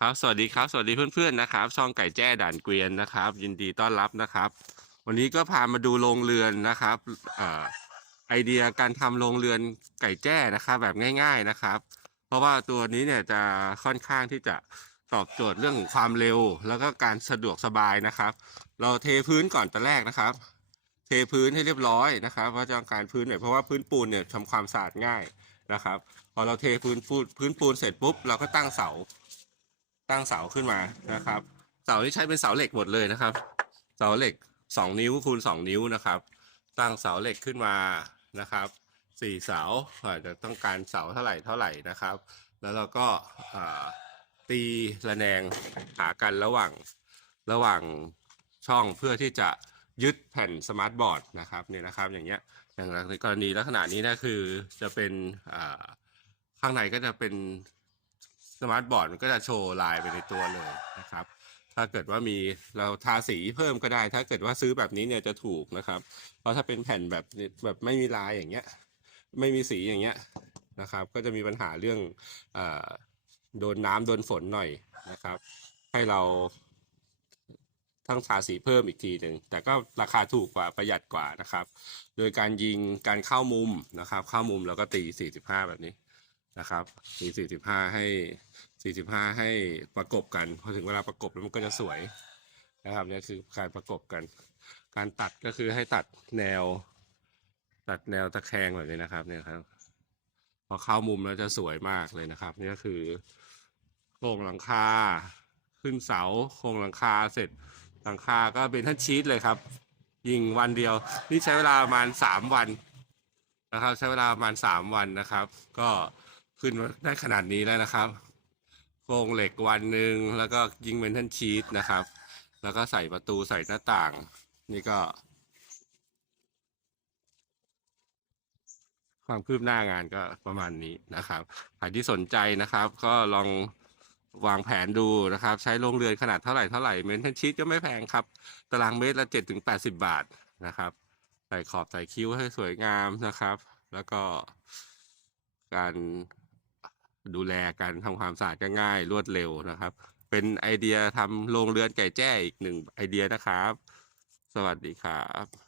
ครับสวัสดีครับ สวัสดีเพื่อนๆนะครับ ช่องไก่แจ้ด่านเกวียนนะครับ ยินดีต้อนรับนะครับ วันนี้ก็พามาดูโรงเรือนนะครับอไอเดียการทำโรงเรือนไก่แจ้นะครับแบบง่าย ๆนะครับ เพราะว่าตัวนี้เนี่ยจะค่อนข้างที่จะตอบโจทย์เรื่องของความเร็ว แล้วก็การสะดวกสบายนะครับ เราเทพื้นก่อนแต่แรกนะครับ เทพื้นให้เรียบร้อยนะครับว่าจะการพื้นเนี่ยเพราะว่าพื้นปูนเนี่ยทำความสะอาดง่ายนะครับ พอเราเทพื้นปูนพื้นปูนเสร็จปุ๊บเราก็ตั้งเสา ตั้งเสาขึ้นมานะครับ เสาที่ใช้เป็นเสาเหล็กหมดเลยนะครับ เสาเหล็กสองนิ้วคูณสองนิ้วนะครับ ตั้งเสาเหล็กขึ้นมานะครับสี่เสาอาจจะต้องการเสาเท่าไหร่เท่าไหร่นะครับ แล้วเราก็ตีระแนงหากันระหว่างระหว่างช่องเพื่อที่จะยึดแผ่นสมาร์ทบอร์ดนะครับเนี่ยนะครับอย่างเงี้ยอย่างในกรณีลักษณะนี้นะคือจะเป็นข้างในก็จะเป็น สมาร์ทบอร์ดมันก็จะโชว์ลายไปในตัวเลยนะครับ ถ้าเกิดว่ามีเราทาสีเพิ่มก็ได้ ถ้าเกิดว่าซื้อแบบนี้เนี่ยจะถูกนะครับ เพราะถ้าเป็นแผ่นแบบแบบไม่มีลายอย่างเงี้ย ไม่มีสีอย่างเงี้ยนะครับ ก็จะมีปัญหาเรื่องอโดนน้ำโดนฝนหน่อยนะครับ ให้เราทั้งทาสีเพิ่มอีกทีหนึ่งแต่ก็ราคาถูกกว่าประหยัดกว่านะครับ โดยการยิงการเข้ามุมนะครับ เข้ามุมแล้วก็ตี 45 แบบนี้ นะครับ มี 45 ให้ 45 ให้ประกบกัน พอถึงเวลาประกบแล้วมันก็จะสวยนะครับนี่คือการประกบกัน การตัดก็คือให้ตัดแนว ตัดแนวตะแคงแบบนี้นะครับเนี่ยครับ พอเข้ามุมแล้วจะสวยมากเลยนะครับ นี่ก็คือโครงหลังคา ขึ้นเสาโครงหลังคาเสร็จหลังคาก็เป็นท่านชีตเลยครับยิงวันเดียว นี่ใช้เวลาประมาณสามวันนะครับ ใช้เวลาประมาณสามวันนะครับ ก็ ขึ้นมาได้ขนาดนี้แล้วนะครับ โครงเหล็กวันหนึ่งแล้วก็ยิงเป็นท่านชีตนะครับ แล้วก็ใส่ประตูใส่หน้าต่าง นี่ก็ ความคืบหน้างานก็ประมาณนี้นะครับใครที่สนใจนะครับ ก็ลองวางแผนดูนะครับ ใช้โรงเรือนขนาดเท่าไหร่เท่าไหร่เมนเทนชีตก็ไม่แพงครับ ตารางเมตรละเจ็ดถึงแปดสิบาทนะครับ ใส่ขอบใส่คิ้วให้สวยงามนะครับ แล้วก็การ ดูแลการทำความสะอาดก็ง่ายรวดเร็วนะครับ เป็นไอเดียทำโรงเรือนไก่แจ้อีกหนึ่งไอเดียนะครับ สวัสดีครับ